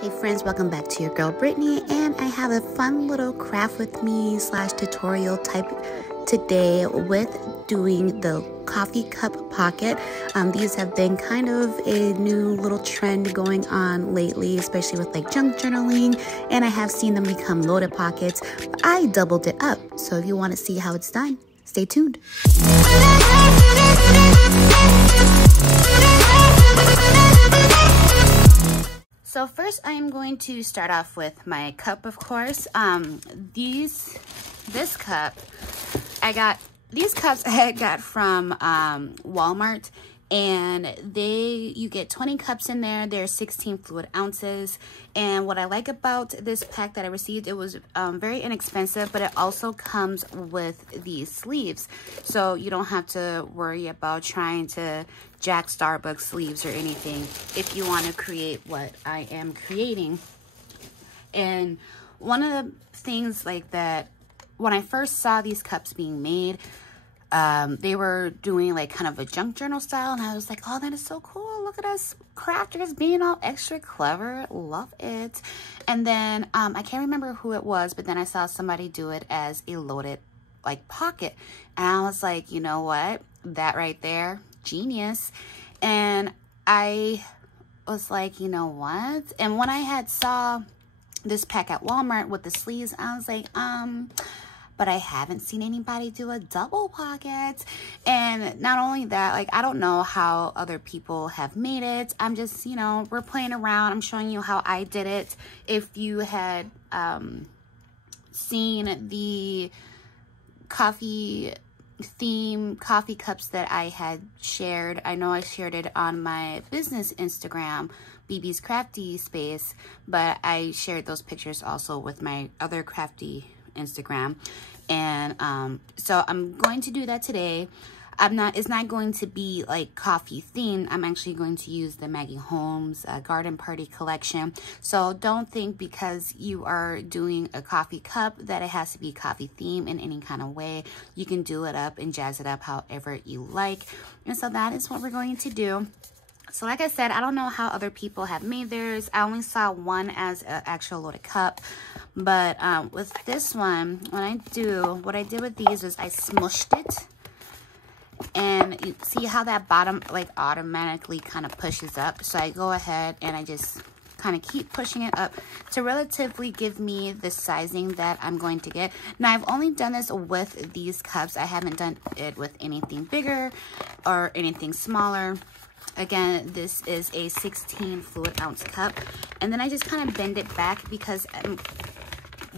Hey friends, welcome back to your girl Brittany, and I have a fun little craft with me / tutorial type today with doing the coffee cup pocket. These have been kind of a new little trend going on lately, especially with like junk journaling, and I have seen them become loaded pockets, but I doubled it up. So if you want to see how it's done, stay tuned. So first I am going to start off with my cup, of course. This cup, these cups I got from Walmart, and you get 20 cups in there. They're 16 fluid ounces. And what I like about this pack that I received, it was very inexpensive, but it also comes with these sleeves. So you don't have to worry about trying to jack Starbucks sleeves or anything if you want to create what I am creating. And one of the things like that, when I first saw these cups being made, they were doing like kind of a junk journal style, and I was like, oh, that is so cool. Look at us crafters being all extra clever. Love it. And then I can't remember who it was, but then I saw somebody do it as a loaded like pocket, and I was like, you know what, that right there, genius. And I was like, you know what, and when I had saw this pack at Walmart with the sleeves, I was like, but I haven't seen anybody do a double pocket. And not only that, like, I don't know how other people have made it. I'm just, you know, we're playing around. I'm showing you how I did it. If you had seen the coffee theme coffee cups that I had shared, I know I shared it on my business Instagram, BB's Crafty Space, but I shared those pictures also with my other crafty Instagram. And so I'm going to do that today. It's not going to be like coffee themed. I'm actually going to use the Maggie Holmes Garden Party collection. So don't think because you are doing a coffee cup that it has to be coffee themed in any kind of way. You can do it up and jazz it up however you like. And so that is what we're going to do. So like I said, I don't know how other people have made theirs. I only saw one as an actual loaded cup. But with this one, what I did with these is I smushed it. And you see how that bottom like automatically kind of pushes up. So I go ahead and I just kind of keep pushing it up to relatively give me the sizing that I'm going to get. Now I've only done this with these cups. I haven't done it with anything bigger or anything smaller. Again, this is a 16 fluid ounce cup. And then I just kind of bend it back because I'm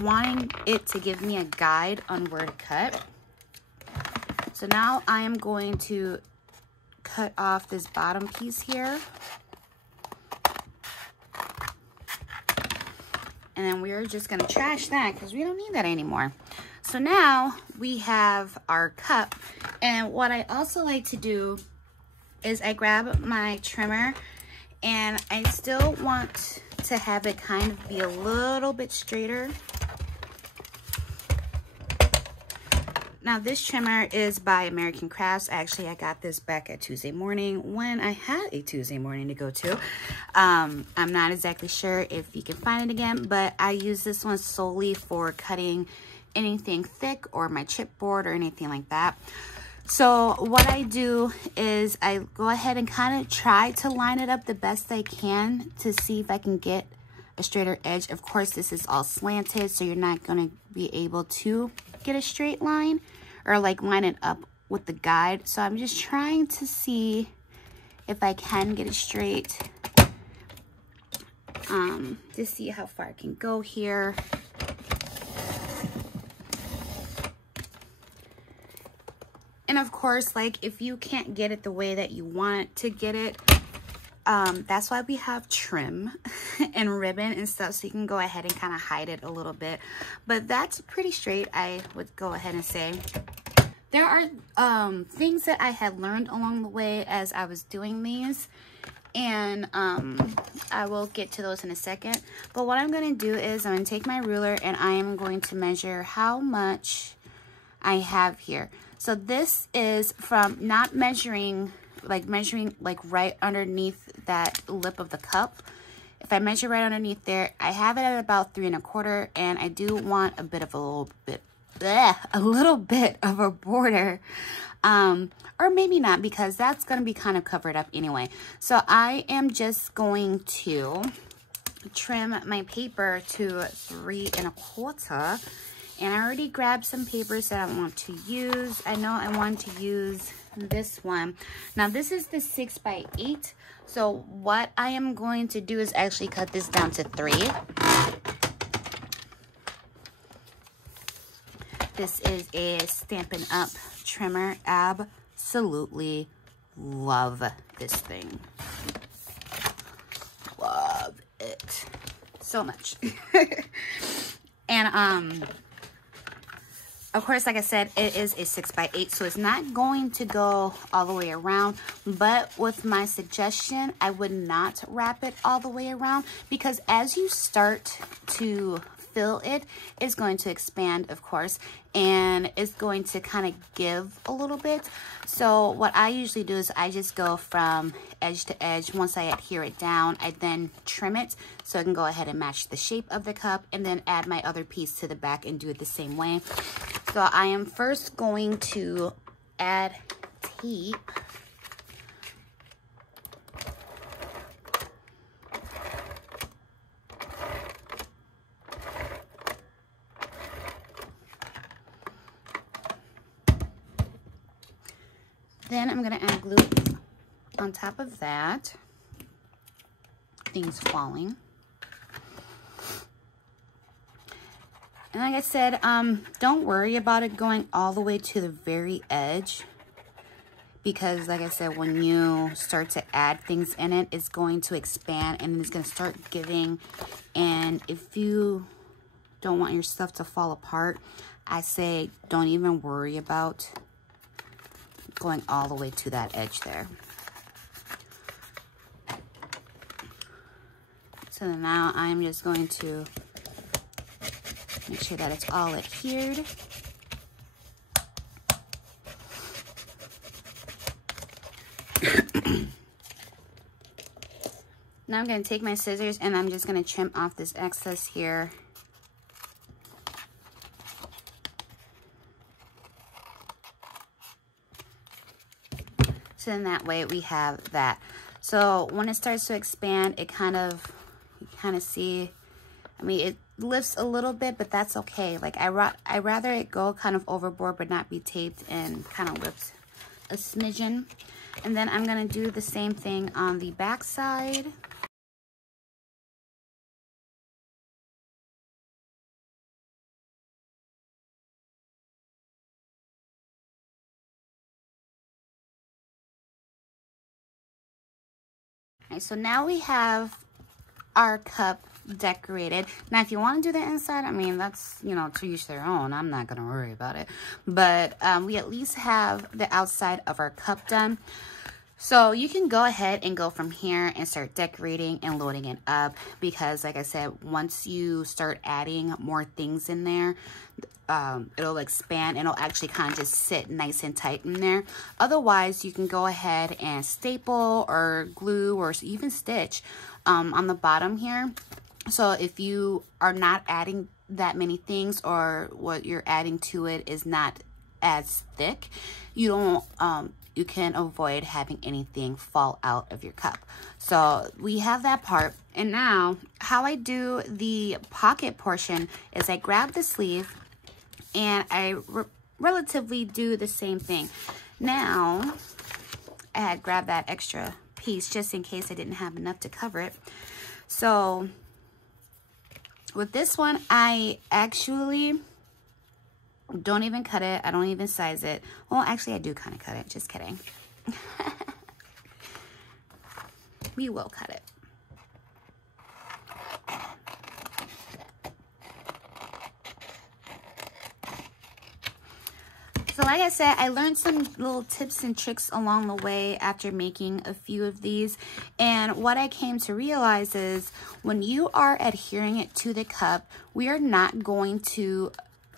wanting it to give me a guide on where to cut. So now I am going to cut off this bottom piece here. And then we're just going to trash that because we don't need that anymore. So now we have our cup. And what I also like to do is I grab my trimmer, and I still want to have it kind of be a little bit straighter. Now this trimmer is by American Crafts. Actually, I got this back at Tuesday morning when I had a Tuesday morning to go to. I'm not exactly sure if you can find it again, but I use this one solely for cutting anything thick or my chipboard or anything like that. So what I do is I go ahead and kind of try to line it up the best I can to see if I can get a straighter edge. Of course, this is all slanted, so you're not going to be able to get a straight line or like line it up with the guide. So I'm just trying to see if I can get it straight. To see how far I can go here. And of course, like if you can't get it the way that you want to get it, that's why we have trim and ribbon and stuff, so you can go ahead and kind of hide it a little bit. But that's pretty straight, I would go ahead and say. There are things that I had learned along the way as I was doing these, and I will get to those in a second. But what I'm going to do is I'm going to take my ruler and I am going to measure how much I have here. So this is from not measuring like right underneath that lip of the cup. if I measure right underneath there, I have it at about 3 1/4, and I do want a little bit of a border, or maybe not, because that's going to be kind of covered up anyway. So I am just going to trim my paper to 3 1/4, and I already grabbed some papers that I want to use. I know I want to use this one. Now this is the 6 by 8. So what I am going to do is actually cut this down to 3. This is a Stampin' Up! Trimmer. Absolutely love this thing. Love it so much. And of course, like I said, it is a 6 by 8, so it's not going to go all the way around. But with my suggestion, I would not wrap it all the way around, because as you start to fill it, it's going to expand, of course, and it's going to kind of give a little bit. So what I usually do is I just go from edge to edge. Once I adhere it down, I then trim it so I can go ahead and match the shape of the cup, and then add my other piece to the back and do it the same way. So I am first going to add tape. Then I'm going to add glue on top of that. Things falling. And like I said, don't worry about it going all the way to the very edge, because like I said, when you start to add things in it, it's going to expand and it's going to start giving. And if you don't want your stuff to fall apart, I say don't even worry about going all the way to that edge there. So now I'm just going to make sure that it's all adhered. Now I'm going to take my scissors and I'm just going to trim off this excess here. So then that way we have that. So when it starts to expand, it kind of, you kind of see, I mean, it lifts a little bit, but that's okay. Like I rather it go kind of overboard but not be taped, and kind of lift a smidgen. And then I'm going to do the same thing on the back side. Okay, so now we have our cup decorated. Now, if you want to do the inside, I mean, that's, you know, to each their own. I'm not going to worry about it. But we at least have the outside of our cup done. So you can go ahead and go from here and start decorating and loading it up, because like I said, once you start adding more things in there, it'll expand and it'll actually kind of just sit nice and tight in there. Otherwise, you can go ahead and staple or glue or even stitch on the bottom here. So if you are not adding that many things, or what you're adding to it is not as thick, you don't you can avoid having anything fall out of your cup. So we have that part. And now how I do the pocket portion is I grab the sleeve and I relatively do the same thing. Now I had grabbed that extra piece just in case I didn't have enough to cover it. So with this one, I actually don't even cut it. I don't even size it. Well, actually, I do kind of cut it. Just kidding. We will cut it. So like I said, I learned some little tips and tricks along the way after making a few of these. And what I came to realize is when you are adhering it to the cup, we are not going to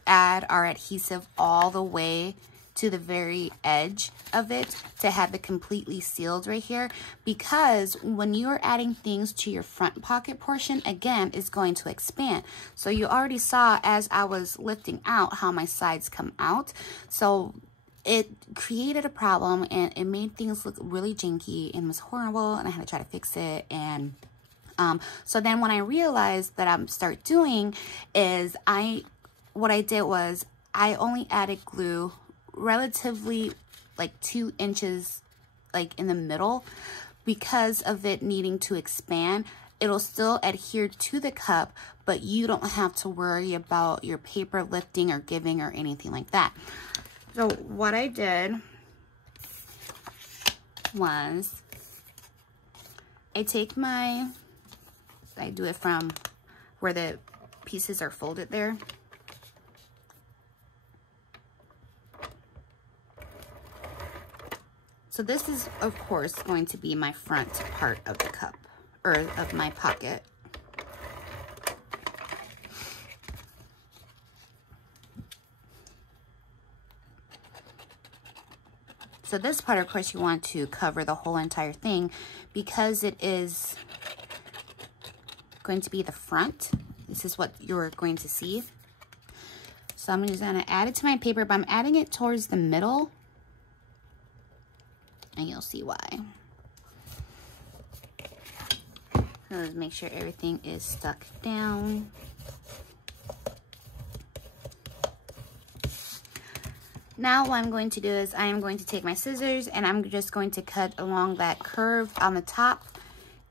add our adhesive all the way to the very edge of it to have it completely sealed right here, because when you're adding things to your front pocket portion, again, it's going to expand. So you already saw as I was lifting out how my sides come out. So it created a problem and it made things look really janky and was horrible, and I had to try to fix it. And so then when I realized that I'm start doing is what I did was I only added glue relatively like 2 inches like in the middle, because of it needing to expand. It'll still adhere to the cup, but you don't have to worry about your paper lifting or giving or anything like that. So what I did was I do it from where the pieces are folded there. So this is, of course, going to be my front part of the cup, or of my pocket. So this part, of course, you want to cover the whole entire thing because it is going to be the front. This is what you're going to see. So I'm just going to add it to my paper, but I'm adding it towards the middle. And you'll see why. So let's make sure everything is stuck down. Now what I'm going to do is I am going to take my scissors and I'm just going to cut along that curve on the top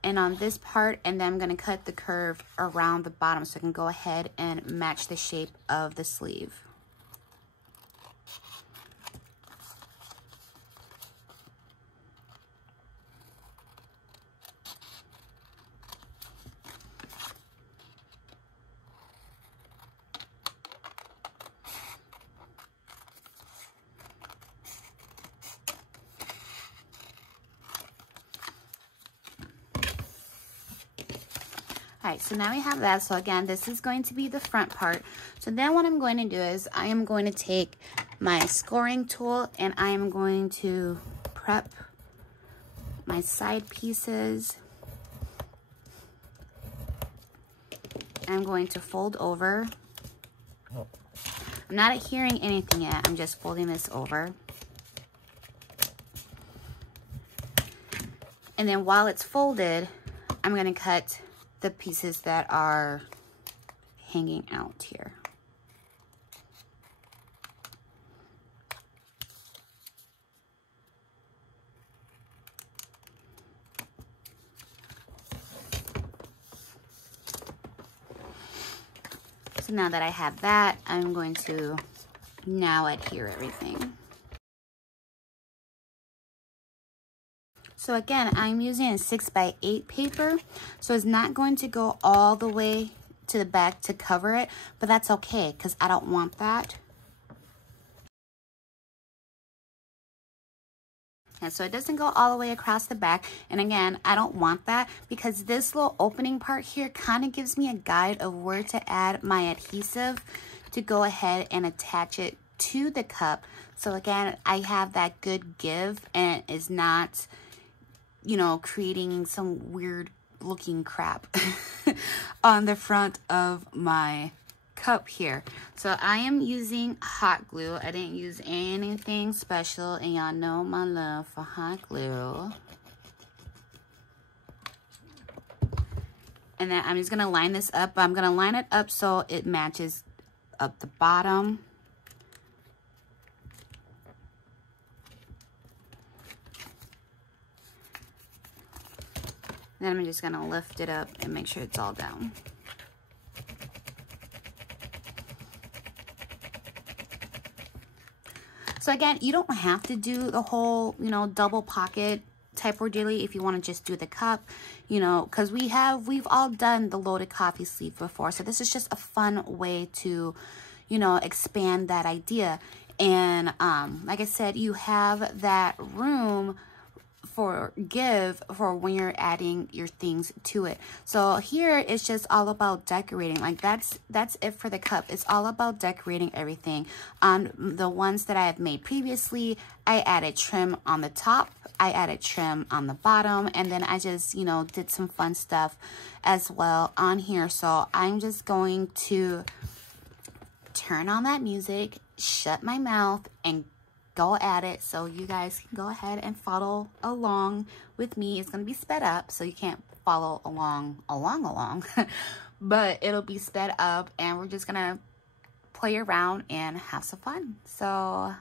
and on this part, and then I'm going to cut the curve around the bottom so I can go ahead and match the shape of the sleeve. All right, so now we have that. So again, this is going to be the front part. So then what I'm going to do is I am going to take my scoring tool and I am going to prep my side pieces. I'm going to fold over. I'm not adhering anything yet. I'm just folding this over. And then while it's folded, I'm going to cut the pieces that are hanging out here. So now that I have that, I'm going to now adhere everything. So again, I'm using a 6x8 paper, so it's not going to go all the way to the back to cover it, but that's okay because I don't want that. And so it doesn't go all the way across the back, and again, I don't want that because this little opening part here kind of gives me a guide of where to add my adhesive to go ahead and attach it to the cup. So again, I have that good give and it is not, you know, creating some weird looking crap on the front of my cup here. So I am using hot glue. I didn't use anything special, and y'all know my love for hot glue. And then I'm just gonna line this up, but I'm gonna line it up so it matches up the bottom. Then I'm just gonna lift it up and make sure it's all down. So again, you don't have to do the whole, you know, double pocket type ordeal if you want to just do the cup, you know, because we've all done the loaded coffee sleeve before. So this is just a fun way to, you know, expand that idea. And like I said, you have that room forgive for when you're adding your things to it. So here it's just all about decorating. Like that's it for the cup. It's all about decorating everything. On the ones that I have made previously, I added trim on the top, I added trim on the bottom, and then I just, you know, did some fun stuff as well on here. So I'm just going to turn on that music, shut my mouth, and go at it, so you guys can go ahead and follow along with me. It's going to be sped up, so you can't follow along, but it'll be sped up, and we're just going to play around and have some fun. So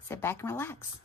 sit back and relax.